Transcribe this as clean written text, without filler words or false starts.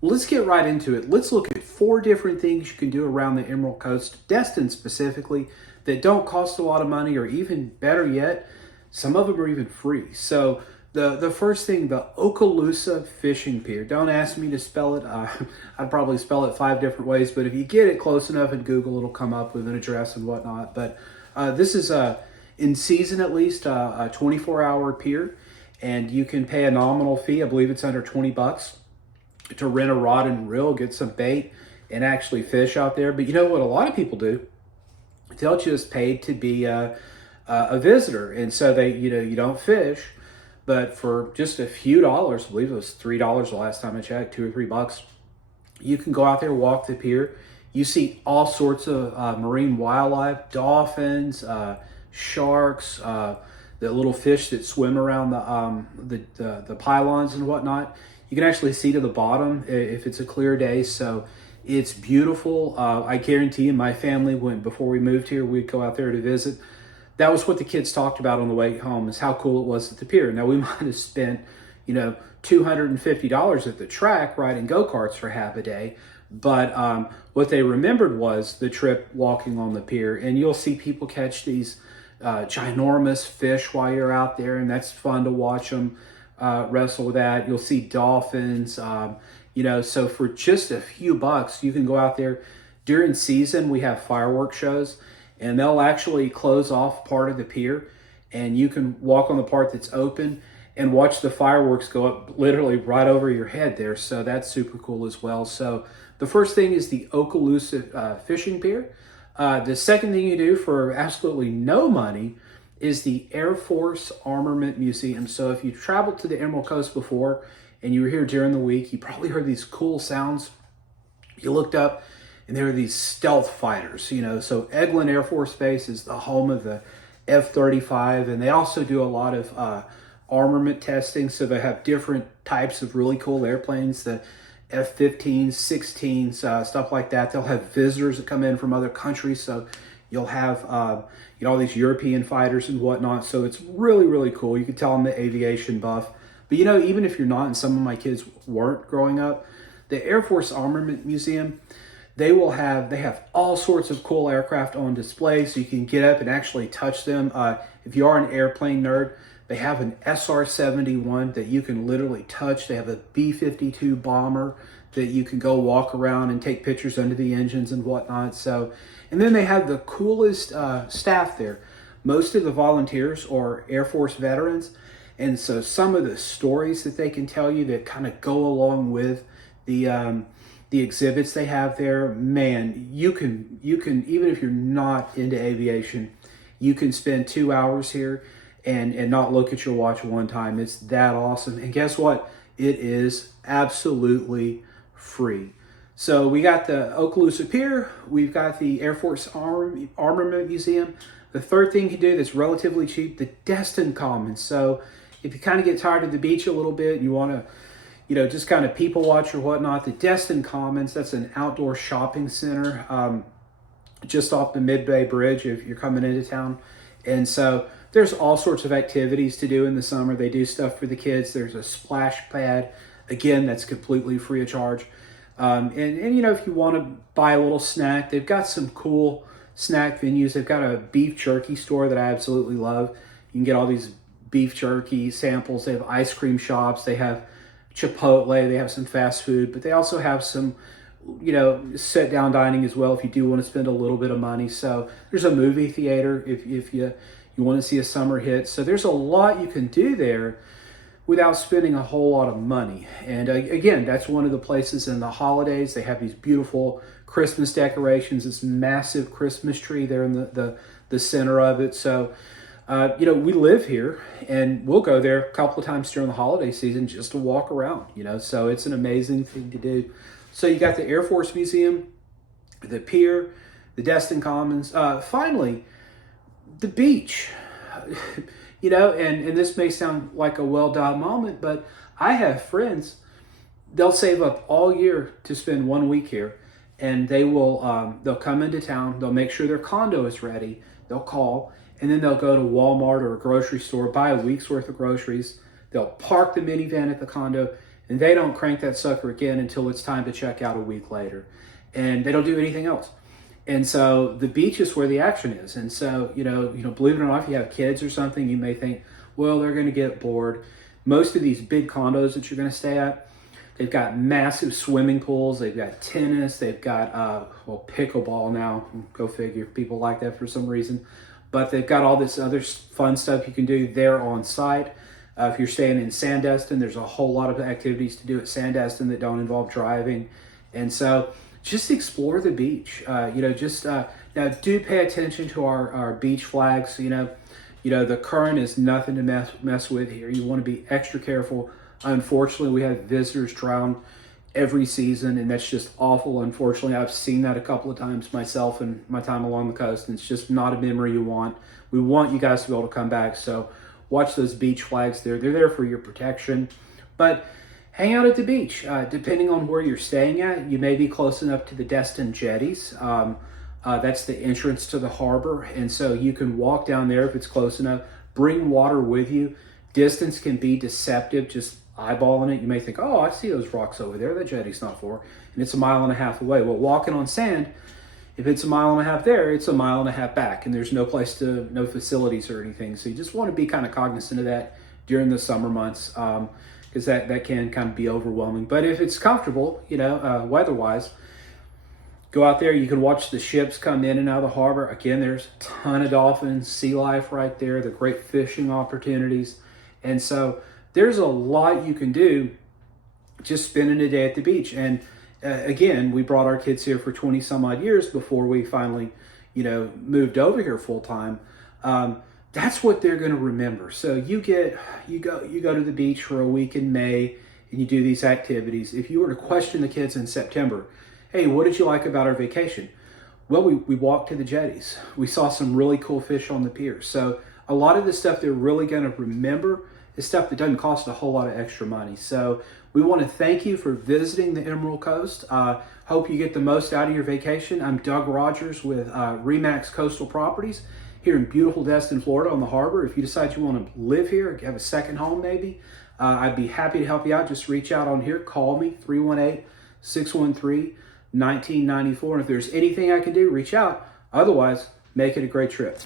Well, let's get right into it. Let's look at 4 different things you can do around the Emerald Coast, Destin specifically, that don't cost a lot of money, or even better yet, some of them are even free. So the first thing, the Okaloosa Fishing Pier. Don't ask me to spell it. I'd probably spell it 5 different ways, but if you get it close enough in Google, it'll come up with an address and whatnot. But this is in season at least a 24-hour pier, and you can pay a nominal fee. I believe it's under $20 to rent a rod and reel, get some bait, and actually fish out there. But you know what a lot of people do? They'll just pay to be a visitor, and so you don't fish, but for just a few dollars, I believe it was $3 the last time I checked, $2 or $3, you can go out there, walk the pier. You see all sorts of marine wildlife, dolphins, sharks, the little fish that swim around the pylons and whatnot. You can actually see to the bottom if it's a clear day, so it's beautiful. I guarantee you, my family, before we moved here, we'd go out there to visit. That was what the kids talked about on the way home, is how cool it was at the pier. Now, we might have spent, $250 at the track riding go-karts for half a day, but what they remembered was the trip walking on the pier. And you'll see people catch these ginormous fish while you're out there, and that's fun to watch them wrestle with that. You'll see dolphins, so for just a few bucks, you can go out there. During season, we have fireworks shows, and they'll actually close off part of the pier, and you can walk on the part that's open and watch the fireworks go up literally right over your head there. So that's super cool as well. So the first thing is the Okaloosa Fishing Pier. The second thing you do for absolutely no money is the Air Force Armament Museum. So if you've traveled to the Emerald Coast before and you were here during the week, you probably heard these cool sounds. You looked up and there are these stealth fighters, so Eglin Air Force Base is the home of the F-35, and they also do a lot of armament testing. So they have different types of really cool airplanes, the F-15s, 16s, stuff like that. They'll have visitors that come in from other countries, so you'll have all these European fighters and whatnot. So it's really, really cool. You can tell I'm the aviation buff. But even if you're not, and some of my kids weren't growing up, the Air Force Armament Museum, they have all sorts of cool aircraft on display, so you can get up and actually touch them. If you are an airplane nerd, they have an SR-71 that you can literally touch. They have a B-52 bomber that you can go walk around and take pictures under the engines and whatnot. So, and then they have the coolest staff there. Most of the volunteers are Air Force veterans, and so some of the stories that they can tell you that kind of go along with the exhibits they have there, man, you can even if you're not into aviation, you can spend 2 hours here and not look at your watch one time. It's that awesome. And guess what? It is absolutely free. So we got the Okaloosa Pier, we've got the Air Force Armament Museum. The third thing you do that's relatively cheap, the Destin Commons. So if you kind of get tired of the beach a little bit, you want to just kind of people watch or whatnot, the Destin Commons, that's an outdoor shopping center just off the Mid-Bay Bridge if you're coming into town. And so there's all sorts of activities to do in the summer. They do stuff for the kids. There's a splash pad. Again, that's completely free of charge. And if you want to buy a little snack, they've got some cool snack venues. They've got a beef jerky store that I absolutely love. You can get all these beef jerky samples. They have ice cream shops. They have Chipotle. They have some fast food, but they also have some, sit down dining as well if you do want to spend a little bit of money. So there's a movie theater if you want to see a summer hit. So there's a lot you can do there without spending a whole lot of money. And again, that's one of the places in the holidays. They have these beautiful Christmas decorations, this massive Christmas tree there in the center of it. So, we live here and we'll go there a couple of times during the holiday season just to walk around, so it's an amazing thing to do. So you got the Air Force Museum, the pier, the Destin Commons, finally, the beach. And this may sound like a well-done moment, but I have friends, they'll save up all year to spend 1 week here, and they'll come into town, they'll make sure their condo is ready, they'll call, and then they'll go to Walmart or a grocery store, buy a week's worth of groceries, they'll park the minivan at the condo, and they don't crank that sucker again until it's time to check out a week later. And they don't do anything else. And so the beach is where the action is. And so, believe it or not, if you have kids or something, you may think, well, they're going to get bored. Most of these big condos that you're going to stay at, they've got massive swimming pools. They've got tennis. They've got, pickleball now. Go figure. People like that for some reason. But they've got all this other fun stuff you can do there on site. If you're staying in Destin, there's a whole lot of activities to do at Destin that don't involve driving. And so just explore the beach. Now do pay attention to our beach flags. The current is nothing to mess with here. You want to be extra careful. Unfortunately, we have visitors drown every season, and that's just awful. Unfortunately, I've seen that a couple of times myself in my time along the coast, and it's just not a memory you want. We want you guys to be able to come back, so watch those beach flags there. They're there for your protection. But hang out at the beach. Depending on where you're staying at, you may be close enough to the Destin jetties. That's the entrance to the harbor, and so you can walk down there if it's close enough. Bring water with you. Distance can be deceptive, just eyeballing it. You may think, oh, I see those rocks over there. That jetty's not far. And it's a mile and a half away. Well, walking on sand, if it's a mile and a half there, it's a mile and a half back. And there's no no facilities or anything. So you just want to be kind of cognizant of that during the summer months, because that can kind of be overwhelming. But if it's comfortable, weather-wise, go out there. You can watch the ships come in and out of the harbor. Again, there's a ton of dolphins, sea life right there. The great fishing opportunities. And so there's a lot you can do just spending a day at the beach. And again, we brought our kids here for 20 some odd years before we finally, moved over here full time. That's what they're going to remember. So you go to the beach for a week in May and you do these activities. If you were to question the kids in September, hey, what did you like about our vacation? Well, we walked to the jetties. We saw some really cool fish on the pier. So a lot of the stuff they're really going to remember is stuff that doesn't cost a whole lot of extra money. So we want to thank you for visiting the Emerald Coast. Hope you get the most out of your vacation. I'm Doug Rogers with Remax Coastal Properties here in beautiful Destin, Florida on the harbor. If you decide you want to live here, have a second home maybe, I'd be happy to help you out. Just reach out on here. Call me, 318-613-1994. And if there's anything I can do, reach out. Otherwise, make it a great trip.